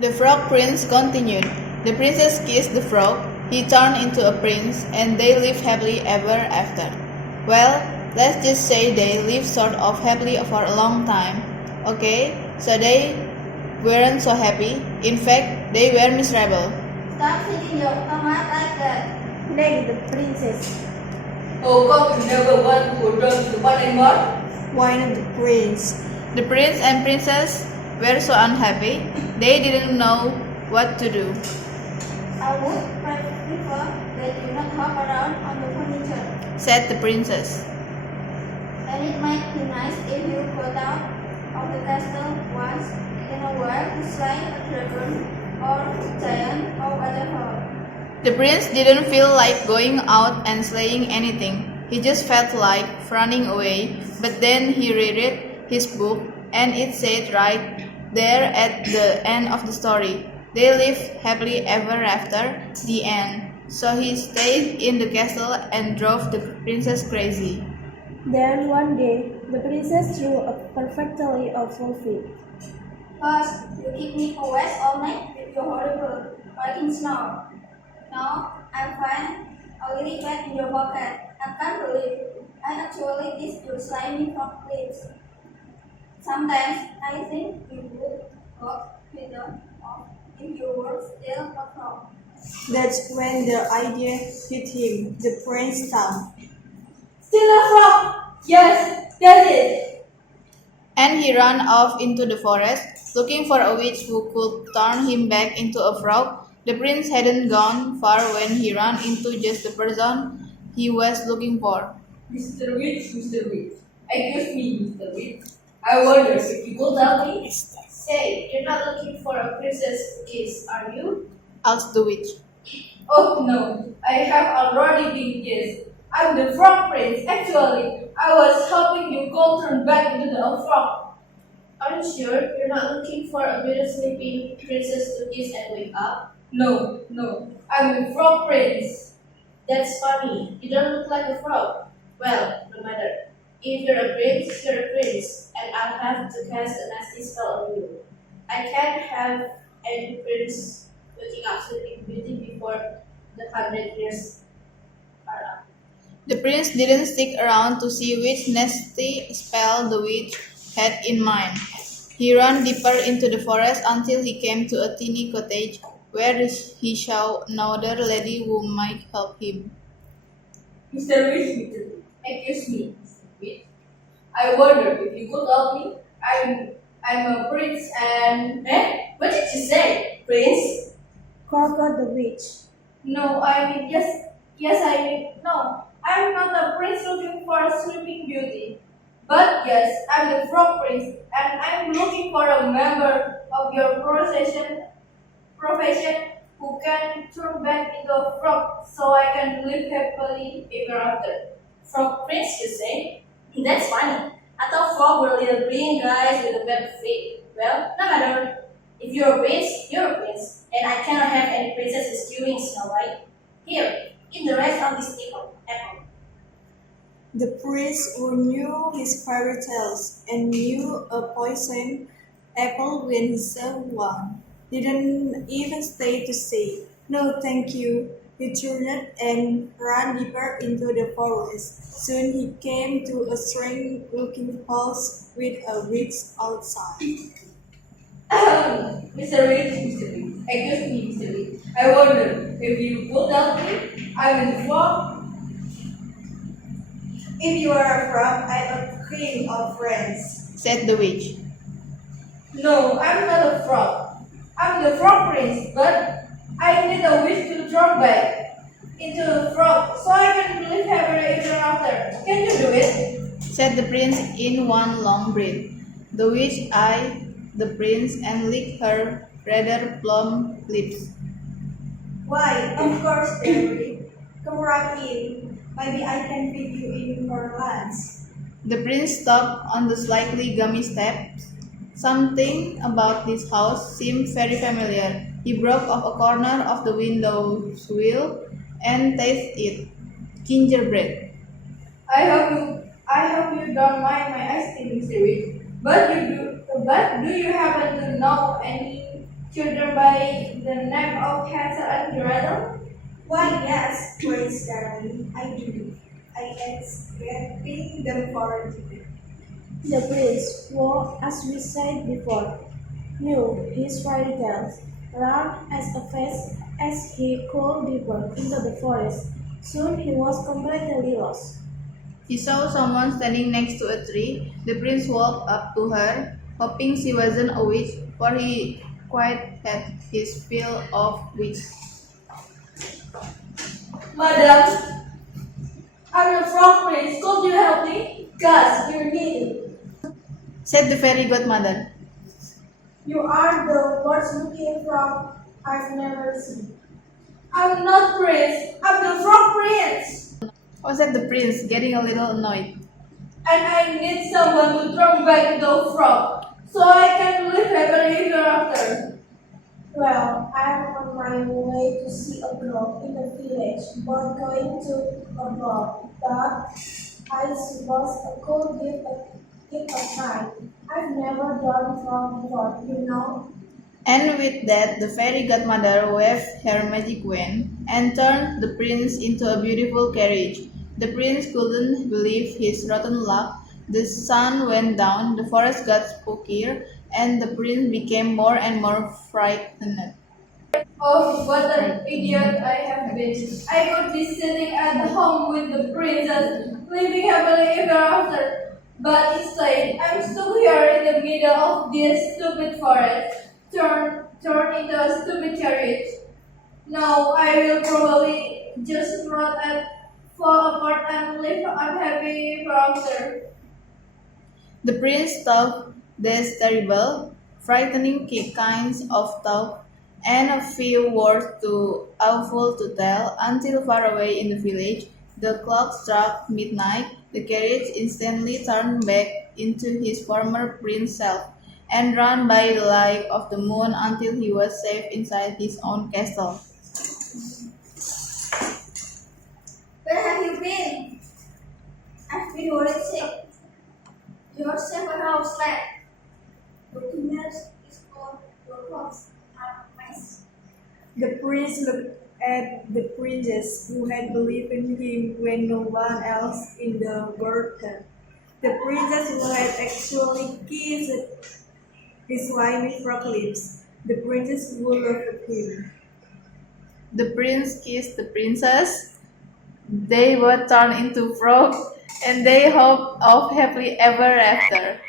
The Frog Prince continued. The princess kissed the frog, he turned into a prince, and they lived happily ever after. Well, let's just say they lived sort of happily for a long time. Okay, so they weren't so happy. In fact, they were miserable. Stop sitting your stomach like that. Begged the princess. Oh, come, you never want to return to the fun anymore? Whined the prince. The prince and princess were so unhappy, they didn't know what to do. I would prefer that you not hop around on the furniture. Said the princess. And it might be nice if you got out of the castle once in a while to slay a dragon or giant or whatever. The prince didn't feel like going out and slaying anything. He just felt like running away, but then he reread his book and it said right there at the end of the story, they lived happily ever after, the end. So he stayed in the castle and drove the princess crazy. Then one day, the princess threw a perfectly awful fit. First, you keep me awake all night with your horrible barking snore. Now, I'm fine. A lily pad in your pocket. I can't believe I actually kissed your slimy frog lips. Sometimes I think you would got better off if you were still a frog. That's when the idea hit him. The prince thought. Still a frog? Yes, that's it. And he ran off into the forest, looking for a witch who could turn him back into a frog. The prince hadn't gone far when he ran into just the person he was looking for. Mr. Witch, excuse me, Mr. Witch. I wonder if you could help me? Say, you're not looking for a princess to kiss, are you? Asked the witch. Oh no, I have already been kissed. I'm the frog prince. Actually, I was helping you go turn back into the frog. Are you sure you're not looking for a beautiful sleeping princess to kiss and wake up? No, I'm the frog prince. That's funny. You don't look like a frog. Well, no matter. If you're a prince, you're a prince, and I'll have to cast a nasty spell on you. I can't have any prince waking up sleeping beauty before the 100 years are up. The prince didn't stick around to see which nasty spell the witch had in mind. He ran deeper into the forest until he came to a teeny cottage where he saw another lady who might help him. Mr. Witch, excuse me, Mr. Witch. I wonder if you could help me. I'm a prince and What did you say, prince? Quacked the witch. no, I mean no. I'm not a prince looking for a sleeping beauty. But yes, I'm the frog prince and I'm looking for a member of your profession who can turn back into a frog so I can live happily ever after. Frog prince, you say? That's funny. I thought frog were little green guys with a web feet. Well, no matter. If you're a prince, you're a prince. And I cannot have any princesses queuing Snow White. Here, eat the rest of this apple. The prince who knew his fairy tales and knew a poison apple when he saw one didn't even stay to say, "No, thank you." He turned and ran deeper into the forest. Soon he came to a strange-looking house with a witch outside. Mr. Witch, excuse me, Mr. Witch. I wonder if you could help me. I'm a frog. If you are a frog, I'm a queen of friends. Said the witch. No, I'm not a frog. I'm the frog prince, but I need a wish to turn back into a frog so I can live happily ever after. Can you do it? Said the prince in one long breath. The witch eyed the prince and licked her rather plump lips. Why, of course, Derry. Come right in. Maybe I can feed you in for lunch. The prince stopped on the slightly gummy steps. Something about this house seemed very familiar. He broke off a corner of the window sill and tasted it. Gingerbread. I hope you don't mind my iced tea, Mr. Witch. But do you happen to know any children by the name of Hansel and Gretel? Why, yes, Prince Darling, I do. I escaping them for today. The prince, who, as we said before, knew his fairy tales, ran as fast as he could deeper into the forest. Soon he was completely lost. He saw someone standing next to a tree. The prince walked up to her, hoping she wasn't a witch, for he quite had his fill of witches. Madam, I'm the frog prince. Could you help me? Gus, you're needed. Said the fairy godmother. You are the worst looking frog I've never seen. I'm not prince. I'm the frog prince. Oh, said the prince, getting a little annoyed. And I need someone to turn back the frog so I can live happily ever after. Well, I'm on my way to see a girl in the village, but going to a ball. But I suppose I could give it a try. I've never done frog before, you know. And with that, the fairy godmother waved her magic wand and turned the prince into a beautiful carriage. The prince couldn't believe his rotten luck. The sun went down, the forest got spookier, and the prince became more and more frightened. Oh, what an idiot I have been. I could be sitting at home with the princess, living happily ever after. But instead, I'm stuck here in the middle of this stupid forest, turned into a stupid carriage. Now I will probably just rot and fall apart and live unhappy ever after. The prince thought these terrible, frightening kinds of thoughts and a few words too awful to tell until far away in the village. The clock struck midnight. The carriage instantly turned back into his former prince self and ran by the light of the moon until he was safe inside his own castle. Where have you been? I've been worried sick. Your safer house left. Looking at is all your clothes are a mess. The prince looked at the princess who had believed in him when no one else in the world had. The princess who had actually kissed his slimy frog lips. The princess who loved him. The prince kissed the princess. They were turned into frogs, and they hoped of happily ever after.